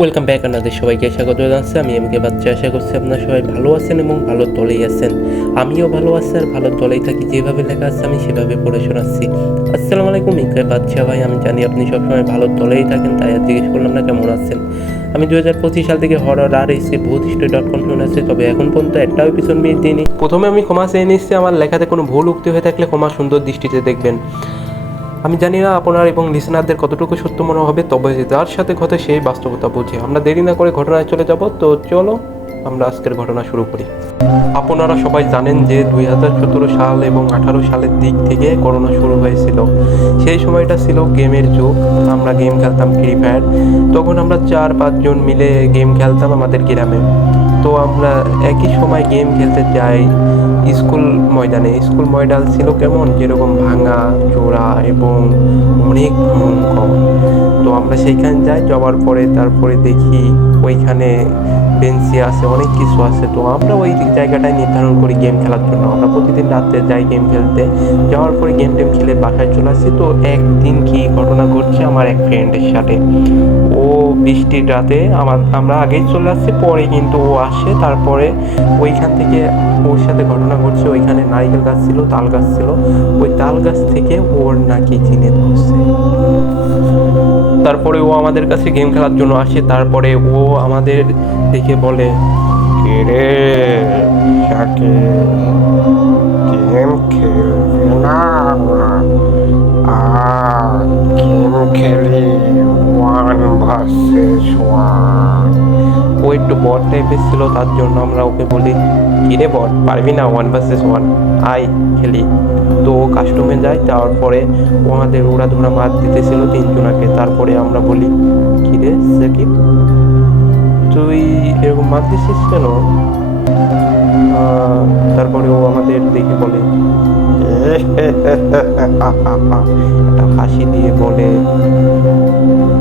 Welcome back আপনাদের সবাইকে স্বাগত জানাচ্ছি। আমি এমকে বাচ্চা, আশা করছি আপনারা সবাই ভালো আছেন এবং ভালো দলেই আছেন। আমিও ভালো আছি আর ভালো দলেই থাকি। যেভাবে লেখা আছে আমি সেভাবে পড়ে শোনাচ্ছি। আসসালামু আলাইকুম এমকে বাচ্চা ভাই, আমি জানি আপনি সবসময় ভালো দলেই থাকেন, তাই আর জিজ্ঞেস করলাম না কেমন আছেন। আমি 2025 সাল থেকে হরর আর এসে ভূতহিস্ট্রি.com শুনেছি, তবে এখন পর্যন্ত একটাও এপিসোড মিস দিইনি। প্রথমে আমি ক্ষমা চেয়ে নিচ্ছি, আমার লেখাতে কোনো ভুল উক্তি হয়ে থাকলে ক্ষমা সুন্দর দৃষ্টিতে দেখবেন। আমি জানি না আপনার এবং লিসেনারদের কতটুকু সত্য মনে হবে, তবে যার সাথে ঘটে সেই বাস্তবতা বোঝে। আমরা দেরি না করে ঘটনায় চলে যাব, তো চলো আমরা আজকের ঘটনা শুরু করি। আপনারা সবাই জানেন যে 2017 সাল এবং 18 সালের দিক থেকে করোনা শুরু হয়েছিল। সেই সময়টা ছিল গেমের যুগ। আমরা গেম খেলতাম ফ্রি ফায়ার। তখন আমরা 4-5 জন মিলে গেম খেলতাম আমাদের গ্রামে। তো আমরা একই সময় গেম খেলতে যাই স্কুল ময়দানে। স্কুল ময়দান ছিল কেমন, যেরকম ভাঙা চোরা এবং অনেক ভয়ঙ্কর। তো আমরা সেইখানে যাই, যাওয়ার পরে তারপরে দেখি ওইখানে বেঞ্চি আছে, অনেক কিছু আছে। তো আমরা ওই জায়গাটায় নির্ধারণ করি গেম খেলার জন্য। আমরা প্রতিদিন রাত্রে যাই গেম খেলতে। যাওয়ার পরে গেম টেম খেলে বাসায় চলে আসি। তো একদিন কি ঘটনা ঘটছে আমার এক ফ্রেন্ডের সাথে। ও বৃষ্টির রাতে আমরা আগেই চলে আসছি, পরে কিন্তু ও আসে। তারপরে ওইখান থেকে ওর সাথে ঘটনা ঘটছে। ওইখানে নারকেল গাছ ছিল, তাল গাছ ছিল। ওই তাল গাছ থেকে ওর নাকি চিনে ধরছে। তারপরে ও আমাদের কাছে গেম খেলার জন্য আসে। তারপরে ও আমাদের দেখে বলে, কে রে শাকিল, গেম খেলবি না? গেম খেলি 1 vs 1। ও একটু বট টাইপের ছিল, তার জন্য আমরা ওকে বলি, কিরে বট, পারবি না 1 vs 1? আই খেলি। তো ও কাস্টমে যায়। যাওয়ার পরে ওদের ওরা ধরা মার দিতেছিল 3 জনাকে। তারপরে আমরা বলি, কিরে সাকিব, তুই এরকম মার দিছিস কেন? তারপরে ও আমাদের দেখে বলে, একটা হাসি দিয়ে বলে,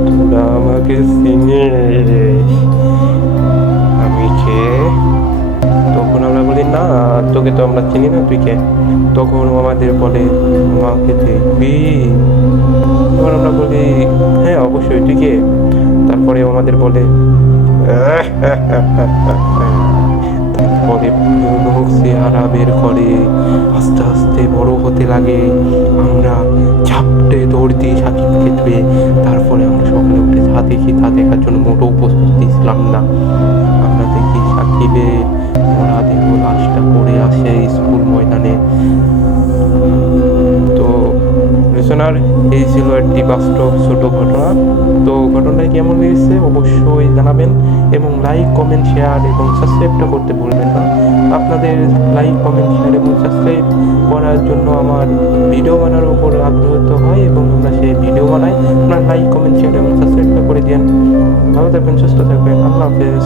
তোরা আমাকে চিনিস? আমি কে? তখন আমরা বলি, না তোকে তো আমরা চিনি না, তুই কে? তখন ও আমাদের বলে, আমাকে দেখবি? তখন আমরা বলি, হ্যাঁ অবশ্যই, তুই কে? তারপরে ও আমাদের বলে, তারপরে ভয়ানক চেহারা বের করে, আস্তে আস্তে বড় হতে লাগে। আমরা ঝাপটে দৌড় দিই সাকিবকে ধুয়ে। তারপরে আমরা সকালে উঠে যা দেখি তা দেখার জন্য মোটেও প্রস্তুতি ছিলাম না। আমরা দেখি সাকিবের মরাদেহ লাশটা পড়ে আসে স্কুল ময়দানে। তো লিসেনার, এই ছিল একটি বাস্তব ছোট ঘটনা। তো ঘটনায় কেমন লেগেছে অবশ্যই জানাবেন এবং লাইক, কমেন্ট, শেয়ার এবং সাবস্ক্রাইবটা করতে ভুলবেন না। আপনাদের লাইক, কমেন্ট, শেয়ার এবং সাবস্ক্রাইব করার জন্য আমার ভিডিও বানানোর উপর আগ্রহিত হয় এবং আমরা সেই ভিডিও বানাই। আপনার লাইক, কমেন্ট, শেয়ার এবং সাবস্ক্রাইবটা করে দিন। ভালো থাকবেন, সুস্থ থাকবেন, আল্লাহ হাফেজ।